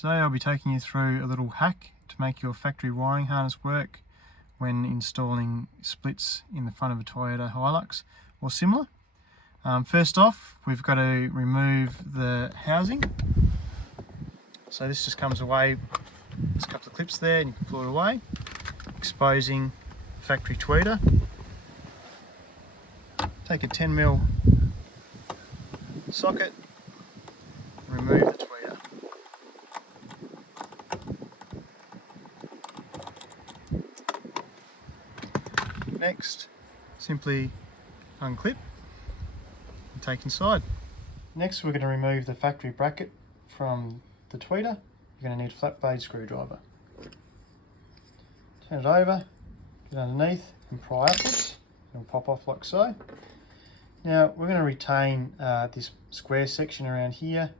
Today I'll be taking you through a little hack to make your factory wiring harness work when installing splits in the front of a Toyota Hilux or similar. First off, we've got to remove the housing. So this just comes away, there's a couple of clips there and you can pull it away, exposing the factory tweeter. Take a 10mm socket, remove the tweeter. Next, simply unclip and take inside. Next, we're going to remove the factory bracket from the tweeter. You're going to need a flat blade screwdriver. Turn it over, get underneath and pry upwards. It'll pop off like so. Now we're going to retain this square section around here,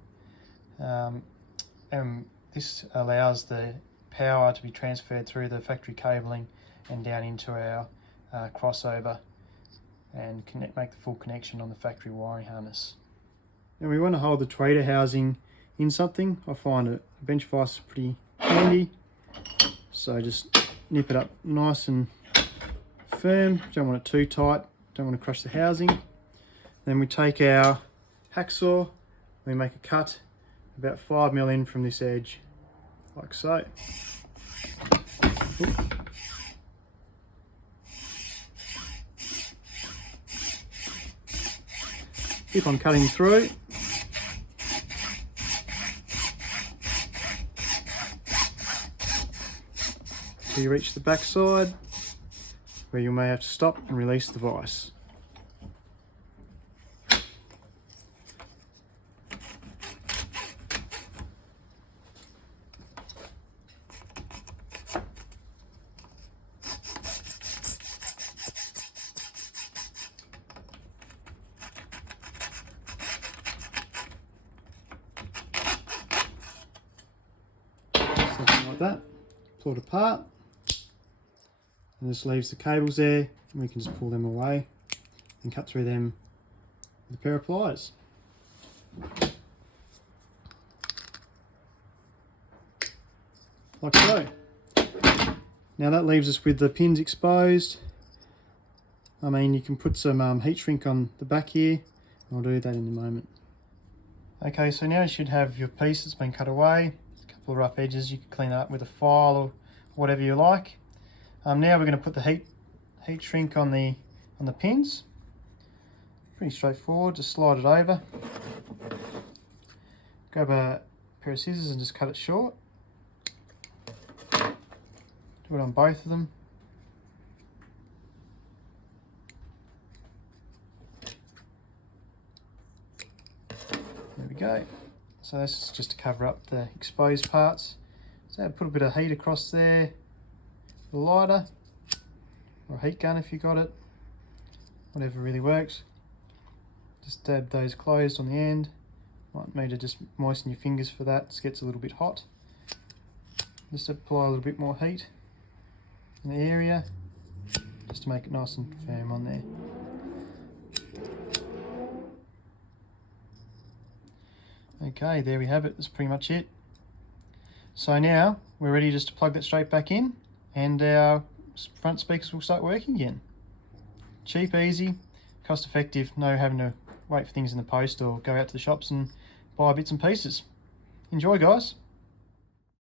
and this allows the power to be transferred through the factory cabling and down into our crossover and make the full connection on the factory wiring harness. Now we want to hold the tweeter housing in something. I find a bench vise is pretty handy, so just nip it up nice and firm. Don't want it too tight, don't want to crush the housing. Then we take our hacksaw, we make a cut about 5mm in from this edge, like so. Oop. Keep on cutting through. Till you reach the back side, where you may have to stop and release the vise. Something like that. Pull it apart. And this leaves the cables there, and we can just pull them away and cut through them with a pair of pliers. Like so. Now that leaves us with the pins exposed. I mean, you can put some heat shrink on the back here. I'll do that in a moment. Okay, so now you should have your piece that's been cut away. A couple of rough edges, you can clean up with a file or whatever you like. Now we're going to put the heat shrink on the pins. Pretty straightforward, just slide it over. Grab a pair of scissors and just cut it short. Do it on both of them. There we go. So this is just to cover up the exposed parts. So put a bit of heat across there. A lighter or a heat gun if you got it, whatever really works. Just dab those closed on the end. Might need to just moisten your fingers for that, it gets a little bit hot. Just apply a little bit more heat in the area just to make it nice and firm on there. Okay, there we have it, that's pretty much it. So now we're ready just to plug that straight back in and our front speakers will start working again. Cheap, easy, cost effective, no having to wait for things in the post or go out to the shops and buy bits and pieces. Enjoy, guys.